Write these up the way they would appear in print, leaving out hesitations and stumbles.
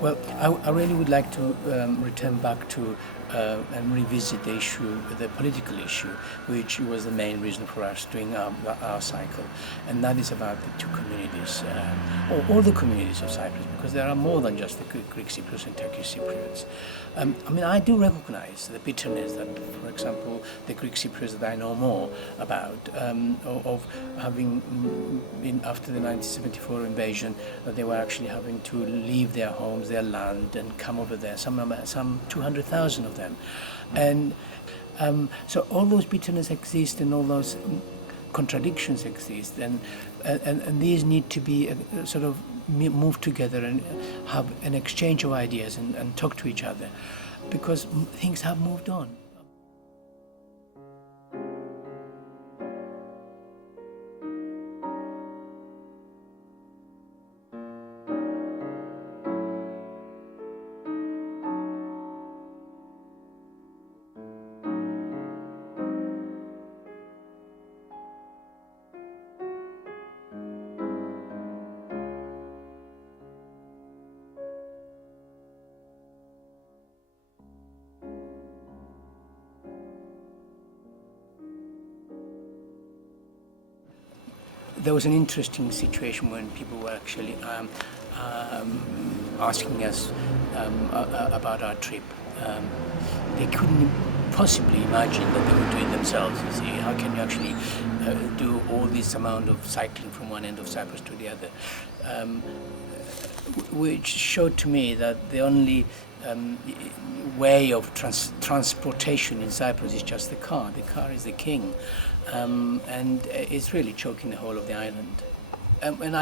Well, I really would like to return back to and revisit the issue, the political issue, which was the main reason for us doing our cycle, and that is about the two communities, or all the communities of Cyprus, because there are more than just the Greek Cypriots and Turkish Cypriots. I mean, I do recognize the bitterness that, for example, the Greek Cypriots that I know more about, of having been, after the 1974 invasion, that they were actually having to leave their homes, their land, and come over there, some 200,000 of them. And so all those bitterness exist, and all those contradictions exist, and these need to be sort of move together and have an exchange of ideas and talk to each other, because things have moved on. There was an interesting situation when people were actually asking us about our trip. They couldn't possibly imagine that they would do it themselves. You see, how can you actually do all this amount of cycling from one end of Cyprus to the other? Which showed to me that the only way of transportation in Cyprus is just the car. The car is the king, and it's really choking the whole of the island. And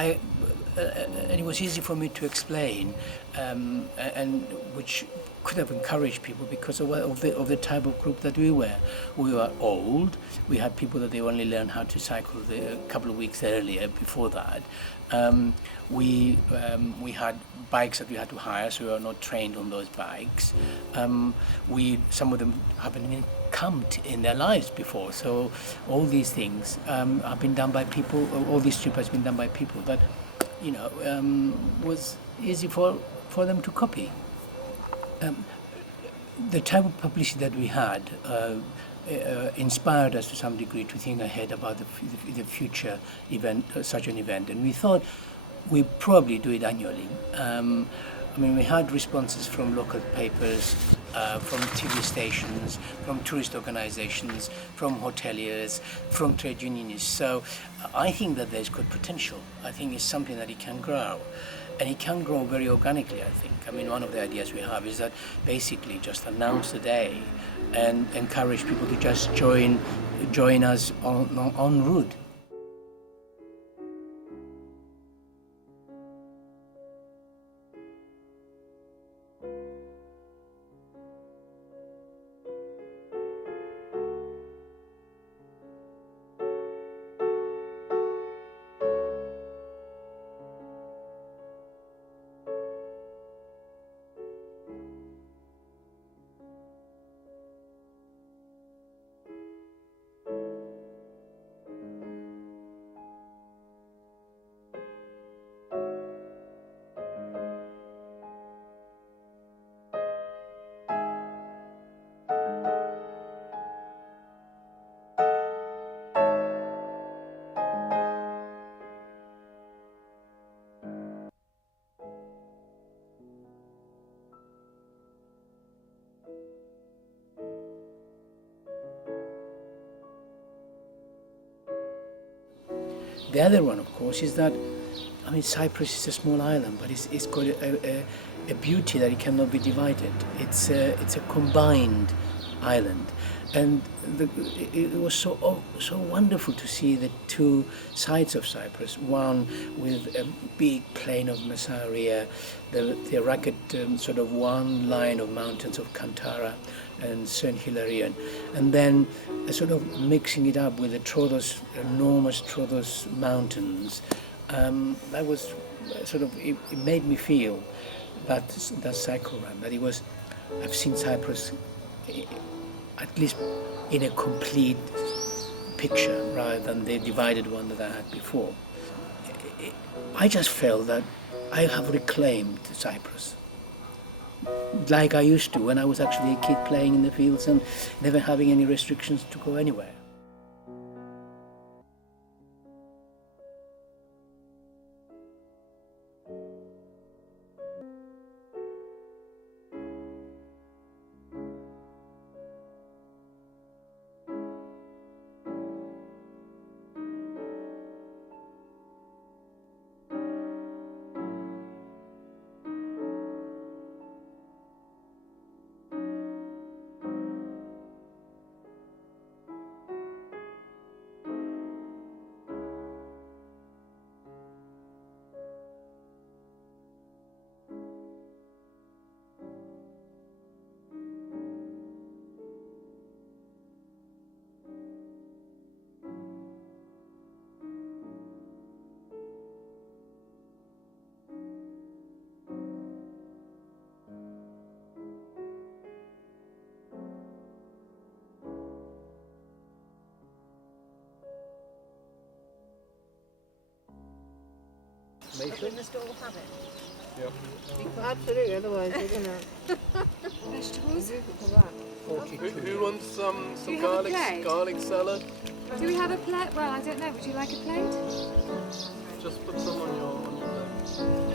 it was easy for me to explain, and which could have encouraged people because of the type of group that we were. We were old. We had people that they only learned how to cycle a couple of weeks earlier. Before that, we had bikes that we had to hire, so we were not trained on those bikes. Some of them haven't even camped in their lives before. So all these things have been done by people. All this trip has been done by people that, was easy for them to copy. The type of publicity that we had inspired us to some degree to think ahead about the future event, such an event, and we thought we'd probably do it annually. I mean, we had responses from local papers, from TV stations, from tourist organizations, from hoteliers, from trade unionists. So I think that there's good potential. I think it's something that it can grow. And it can grow very organically, I think. I mean, one of the ideas we have is that basically just announce the day and encourage people to just join us en route. The other one, of course, is that, I mean, Cyprus is a small island, but it's got a beauty that it cannot be divided. It's a combined island, and it was so wonderful to see the two sides of Cyprus. One with a big plain of Massaria, the rugged sort of one line of mountains of Kantara and St. Hilarion, and then sort of mixing it up with the enormous Troodos mountains. That was sort of, it made me feel that cycle run, that I've seen Cyprus at least in a complete picture rather than the divided one that I had before. I just felt that I have reclaimed Cyprus. like I used to when I was actually a kid playing in the fields and never having any restrictions to go anywhere. But we must all have it. Yep. Absolutely, otherwise you're gonna Vegetables? Who wants some you have a garlic plate? garlic salad? Do we have a plate? Well, I don't know. Would you like a plate? Just put some on your plate.